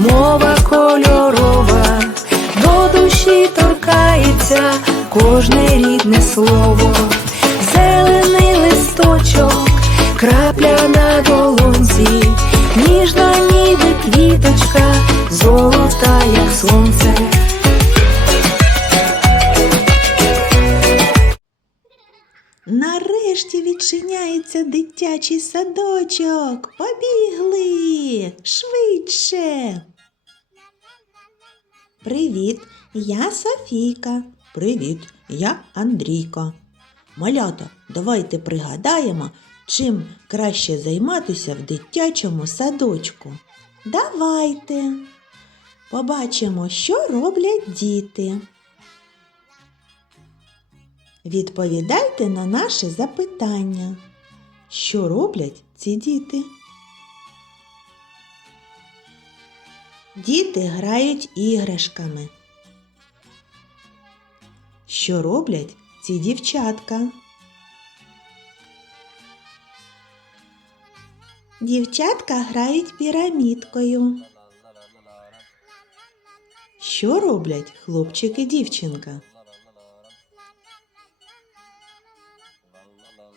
мова кольорова, до душі торкається кожне рідне слово, зелений листочок, крапля на долонці, ніжна. Відчиняється дитячий садочок. Побігли швидше. Привіт, я Софійка. Привіт, я Андрійка. Малята, давайте пригадаємо, чим краще займатися в дитячому садочку. Давайте. Побачимо, що роблять діти. Відповідайте на наше запитання. Що роблять ці діти? Діти грають іграшками. Що роблять ці дівчатка? Дівчатка грають пірамідкою. Що роблять хлопчик і дівчинка?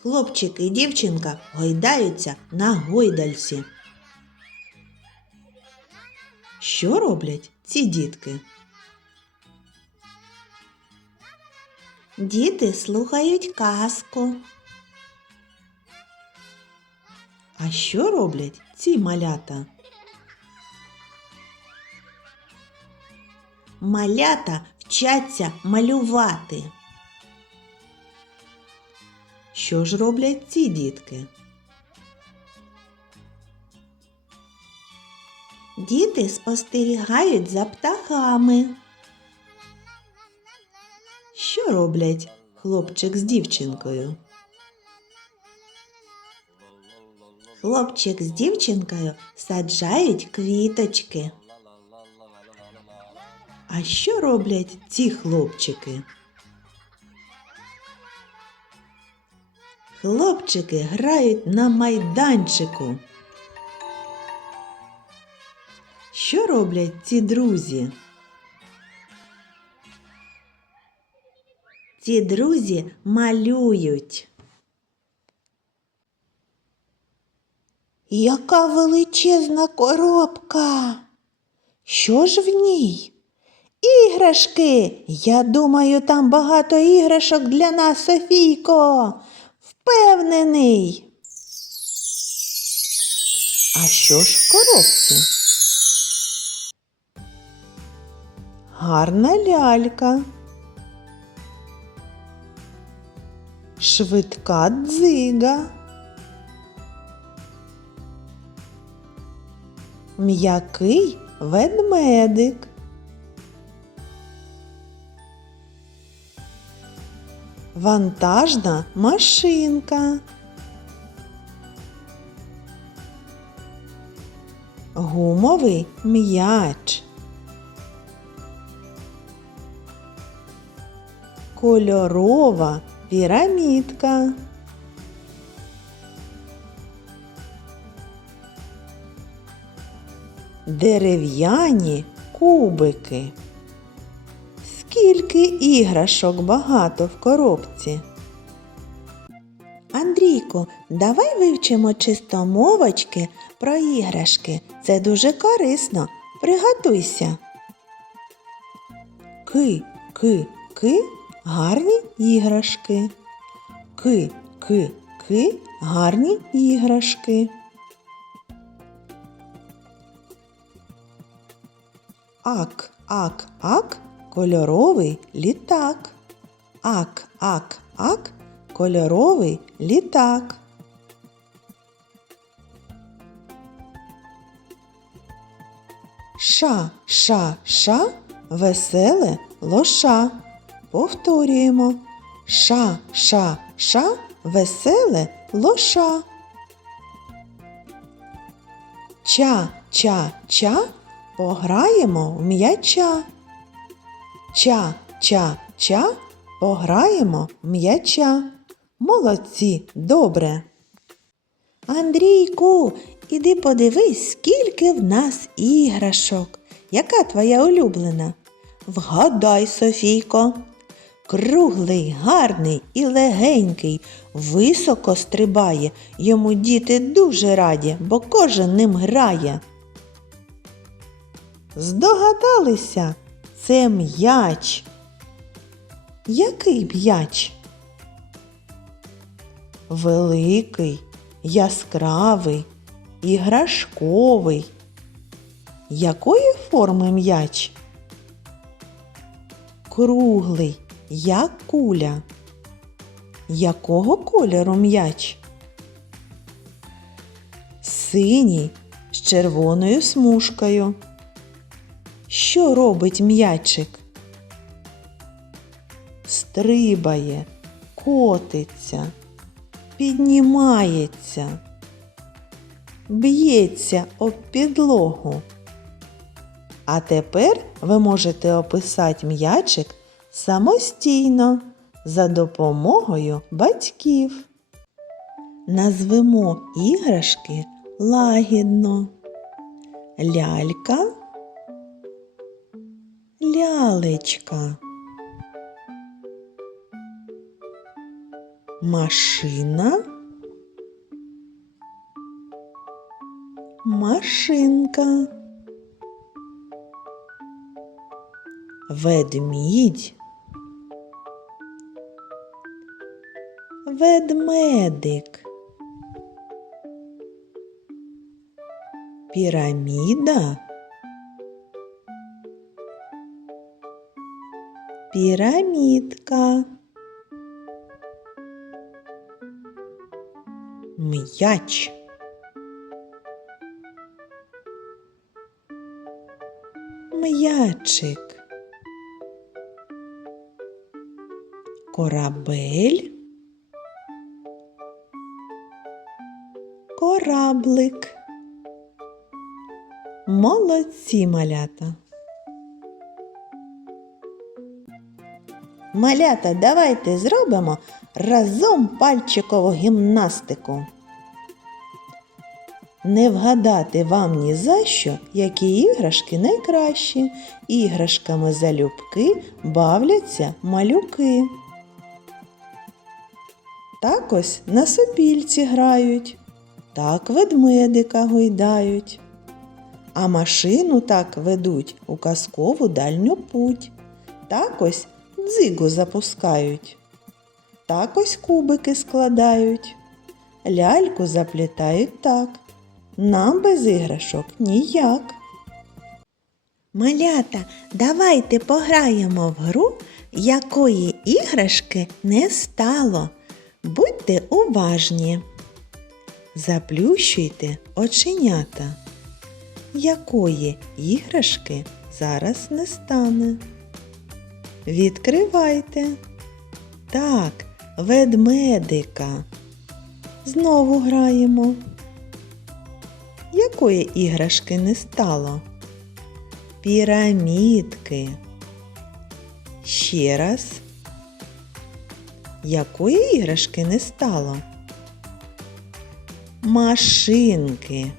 Хлопчик і дівчинка гойдаються на гойдальці. Що роблять ці дітки? Діти слухають казку. А що роблять ці малята? Малята вчаться малювати. Що ж роблять ці дітки? Діти спостерігають за птахами. Що роблять хлопчик з дівчинкою? Хлопчик з дівчинкою саджають квіточки. А що роблять ці хлопчики? Хлопчики грають на майданчику. Що роблять ці друзі? Ці друзі малюють. Яка величезна коробка? Що ж в ній? Іграшки. Я думаю, там багато іграшок для нас, Софійко. Впевнений. А що ж в коробці? Гарна лялька. Швидка дзига. М'який ведмедик. Вантажна машинка. Гумовий м'яч. Кольорова пірамідка. Дерев'яні кубики. Скільки іграшок багато в коробці. Андрійко, давай вивчимо чистомовочки про іграшки. Це дуже корисно. Приготуйся. Ки, ки, ки, гарні іграшки. Ки, ки, ки, гарні іграшки. Ак, ак, ак, кольоровий літак. Ак, ак, ак, кольоровий літак. Ша, ша, ша, веселе лоша. Повторюємо. Ша, ша, ша, веселе лоша. Ча, ча, ча, пограємо в м'яча. Ча, ча, ча, пограємо м'яча. Молодці, добре. Андрійку, іди подивись, скільки в нас іграшок. Яка твоя улюблена? Вгадай, Софійко. Круглий, гарний і легенький, високо стрибає. Йому діти дуже раді, бо кожен ним грає. Здогадалися, це м'яч. Який м'яч? Великий, яскравий, іграшковий. Якої форми м'яч? Круглий, як куля. Якого кольору м'яч? Синій з червоною смужкою. Що робить м'ячик? Стрибає, котиться, піднімається, б'ється об підлогу. А тепер ви можете описати м'ячик самостійно за допомогою батьків. Назвемо іграшки лагідно. Лялька, лялечка. Машина, машинка. Ведмідь. Ведмедик. Піраміда. Пірамідка. М'яч. М'ячик. Корабель. Кораблик. Молодці малята. Малята, давайте зробимо разом пальчикову гімнастику. Не вгадати вам ні за що, які іграшки найкращі. Іграшками залюбки бавляться малюки. Так ось на сопільці грають, так ведмедика гойдають, а машину так ведуть у казкову дальню путь. Так ось дзигу запускають, так ось кубики складають, ляльку заплітають так. Нам без іграшок ніяк. Малята, давайте пограємо в гру, якої іграшки не стало. Будьте уважні. Заплющуйте оченята. Якої іграшки зараз не стане? Відкривайте. Так, ведмедика. Знову граємо. Якої іграшки не стало? Пірамідки. Ще раз. Якої іграшки не стало? Машинки.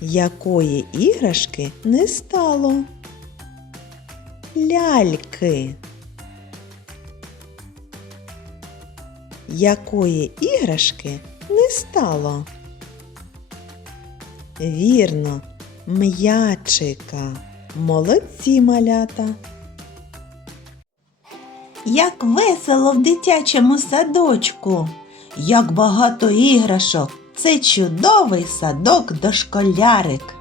Якої іграшки не стало? Ляльки. Якої іграшки не стало? Вірно, м'ячика. Молодці малята. Як весело в дитячому садочку, як багато іграшок. Це чудовий садок дошколярик.